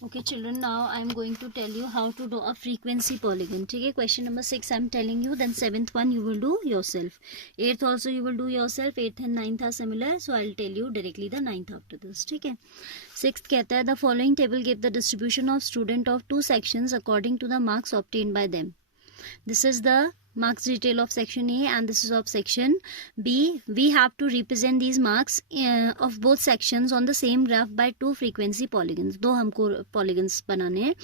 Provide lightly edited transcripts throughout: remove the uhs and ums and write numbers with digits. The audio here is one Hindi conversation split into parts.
Okay children, now I am going to tell you how to do a frequency polygon. ठीक है, question number 6 I am telling you, then 7th one you will do yourself, 8th also you will do yourself, 8th and 9th are similar, so I will tell you directly the 9th after this. ठीक है, 6th कहता है the following table give the distribution of student of two sections according to the marks obtained by them. This is the marks detail of section A and this is of section B. We have to represent these marks of both sections on the same graph by two frequency polygons. दो हमको polygons बनाने हैं.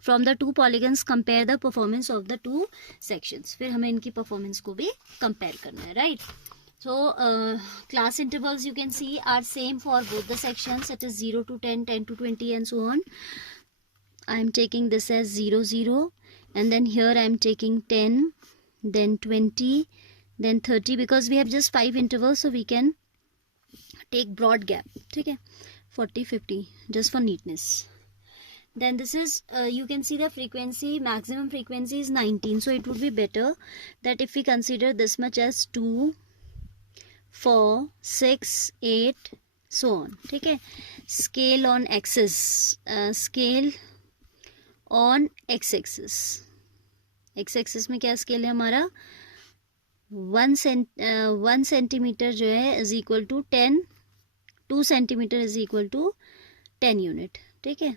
From the two polygons compare the performance of the two sections. फिर हमें इनकी performance को भी compare करना है, right? So class intervals you can see are same for both the sections. It is 0 to 10, 10 to 20 and so on. I am taking this as 0, 0. And then here I am taking 10, then 20, then 30 because we have just 5 intervals, so we can take broad gap. ठीक है, 40, 50 just for neatness. Then this is you can see the frequency, maximum frequency is 19, so it would be better that if we consider this much as 2, 4, 6, 8 so on. ठीक है, scale on axis, scale on X axis. X axis में क्या स्केल है हमारा, 1 सेंटीमीटर जो है is equal to 10, 2 centimetre is equal to 10 unit. ठीक है,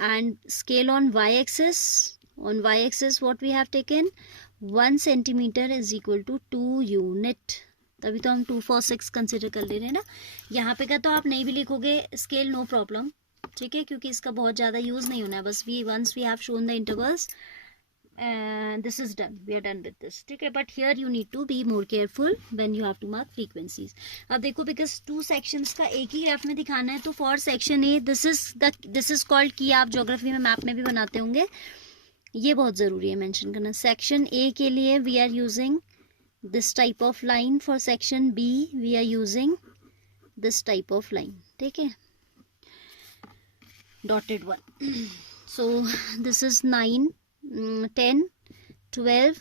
and scale on Y axis, on Y axis what we have taken 1 centimetre is equal to 2 unit. तभी तो हम 2, 4, 6 कंसिडर कर ले रहे हैं ना. यहाँ पे का तो आप नहीं भी लिखोगे स्केल, नो प्रॉब्लम. ठीक है, क्योंकि इसका बहुत ज़्यादा यूज़ नहीं होना है. बस once we have shown the intervals this is done, we are done with this. ठीक है, but here you need to be more careful when you have to mark frequencies. अब देखो, बिकॉज टू सेक्शंस का एक ही ग्राफ में दिखाना है, तो for section A this is called की, आप ज्योग्राफी में मैप में भी बनाते होंगे, ये बहुत ज़रूरी है मेंशन करना. सेक्शन ए के लिए we are using this type of line, for section B we are using this type of line. ठीक है, dotted one. So this is 9, 10, 12,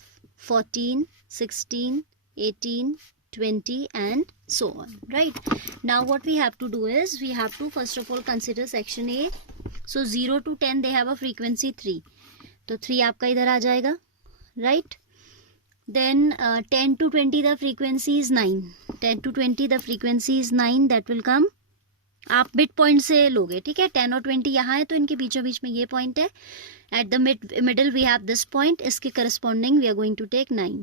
14, 16, 18, 20 and so on, right? Now what we have to do is we have to first of all consider section A. So 0 to 10 they have a frequency 3, तो 3 आपका इधर आ जाएगा, right? Then 10 to 20 the frequency is 9, 10 to 20 the frequency is 9, that will come, आप मिड पॉइंट से लोगे. ठीक है, 10 और 20 यहाँ है तो इनके बीचों बीच में ये पॉइंट है. At the middle we have this point, इसके corresponding we are going to take 9.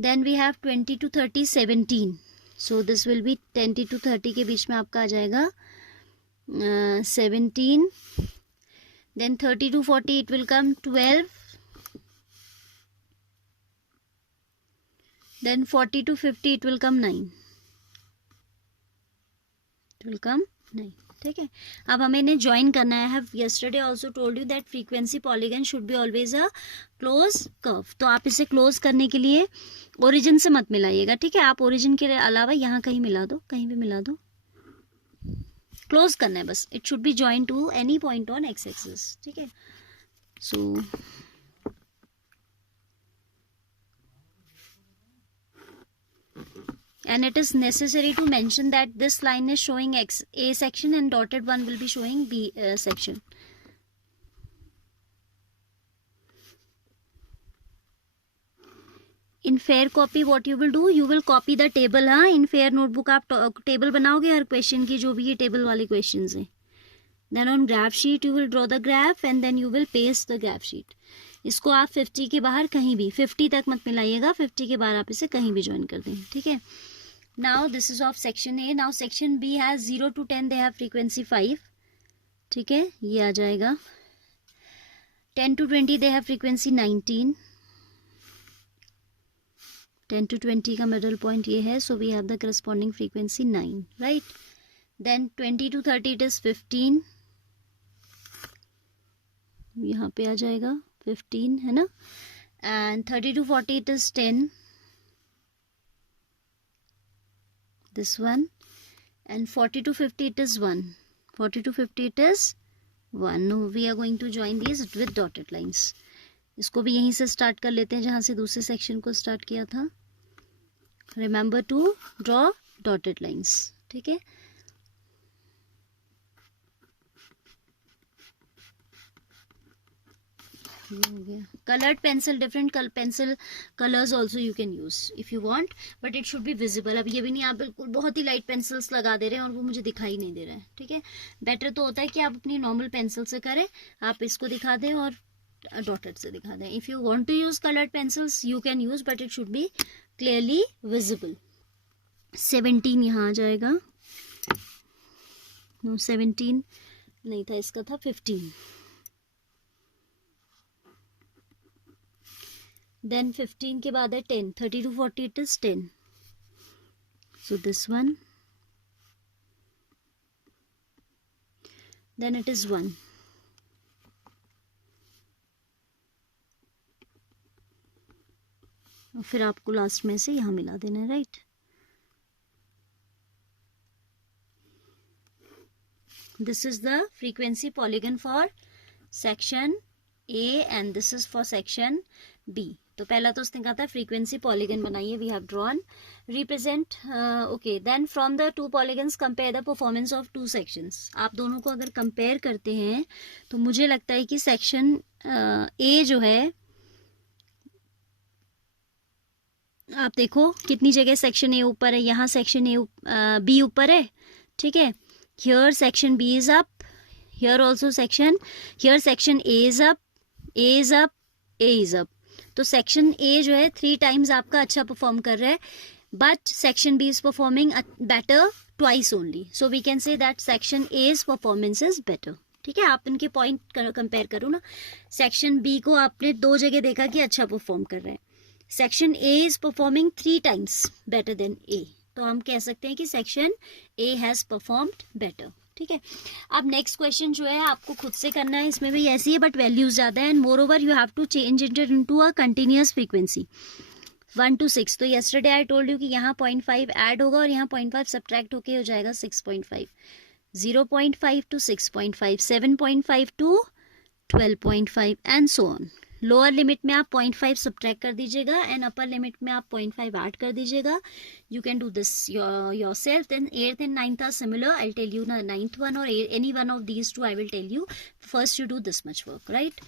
Then we have 20 to 30 17, so this will be 20 to 30 के बीच में आपका आ जाएगा 17. Then 30 to 40 it will come 12. Then 40 to 50 it will come 9, will come 9. ठीक है, अब हमें इन्हें ज्वाइन करना है. I have yesterday also told you that frequency polygon should be always a close curve. तो आप इसे क्लोज करने के लिए ओरिजिन से मत मिलाइएगा. ठीक है, आप ओरिजिन के अलावा यहाँ कहीं मिला दो, कहीं भी मिला दो, क्लोज करना है बस. It should be join to any point on X axis. ठीक है, so and it is necessary to mention that this line is showing A section and dotted one will be showing B section. In fair copy what you will do, you will copy the table. हाँ, in fair notebook आप टेबल बनाओगे हर क्वेश्चन की, जो भी ये टेबल वाले क्वेश्चंस हैं. Then on graph sheet you will draw the graph and then you will paste the graph sheet. इसको आप 50 के बाहर कहीं भी, 50 तक मत मिलाइएगा, 50 के बाहर आप इसे कहीं भी ज्वाइन कर दें. ठीक है, now this is of section A. Now section B has 0 to 10 they have frequency 5. ठीक है, ये आ जाएगा. 10 to 20 they have frequency 19. 10 to 20 का middle point ये है, so we have the corresponding frequency 9, right? Then 20 to 30 it is 15. यहाँ पे आ जाएगा 15, है ना. And 30 to 40 it is 10. This one. And 40 to 50 it is 1. 40 to 50 it is 1. No, we are going to join these with dotted lines. इसको भी यहीं से स्टार्ट कर लेते हैं जहाँ से दूसरे सेक्शन को स्टार्ट किया था. Remember to draw dotted lines. ठीक है, ये हो गया. Colored pencil, different pencil colors also you can use if you want, but it should be visible. अब ये भी नहीं आप बिल्कुल बहुत ही लाइट पेंसिल्स लगा दे रहे हैं और वो मुझे दिखाई नहीं दे रहा है. ठीक है, बेटर तो होता है कि आप अपनी नॉर्मल पेंसिल से करें, आप इसको दिखा दें और डॉटेड से दिखा दें. If you want to use coloured pencils you can use, but it should be clearly visible. 17 यहाँ आ जाएगा. नो 17 नहीं था, इसका था 15. Then 15 के बाद है 10. 30 to 40 it is 10. So this one. Then it is 1. और फिर आपको लास्ट में से यहाँ मिला देना है, right. This is the frequency polygon for section A and this is for section B. तो पहला तो उसने कहा था फ्रीक्वेंसी पॉलीगन बनाइए. We have drawn represent. Okay, then from the two polygons compare the performance of two sections. आप दोनों को अगर कंपेयर करते हैं तो मुझे लगता है कि सेक्शन ए जो है, आप देखो कितनी जगह सेक्शन ए ऊपर है, यहाँ सेक्शन ए बी ऊपर है. ठीक है, here section B is up, here also section, here section A is up, A is up, A is up. तो सेक्शन ए जो है 3 टाइम्स आपका अच्छा परफॉर्म कर रहा है, but section B is performing better twice only. So we can say that section A is performance is better. ठीक है, आप इनके पॉइंट कंपेयर करो ना. सेक्शन बी को आपने 2 जगह देखा कि अच्छा परफॉर्म कर रहा है. Section A is performing 3 times better than A. तो हम कह सकते हैं कि section A has performed better. ठीक है, अब नेक्स्ट क्वेश्चन जो है आपको खुद से करना है. इसमें भी ऐसी है बट वैल्यूज ज़्यादा है. And moreover you have to change it into a continuous frequency 1 to 6. तो येस्टरडे आई टोल्ड यू कि यहाँ 0.5 ऐड होगा और यहाँ 0.5 सब्ट्रैक्ट होके हो जाएगा 6.5. 0.5 to 6.5, 7.5 to 12.5 and so on. Lower limit में आप 0.5 सब्ट्रैक्ट कर दीजिएगा एंड अपर लिमिट में आप 0.5 ऐड कर दीजिएगा. You can do this yourself. Then 8th and 9th are similar. I'll tell you the 9th one or any one of these two I will tell you. First you do this much work, right?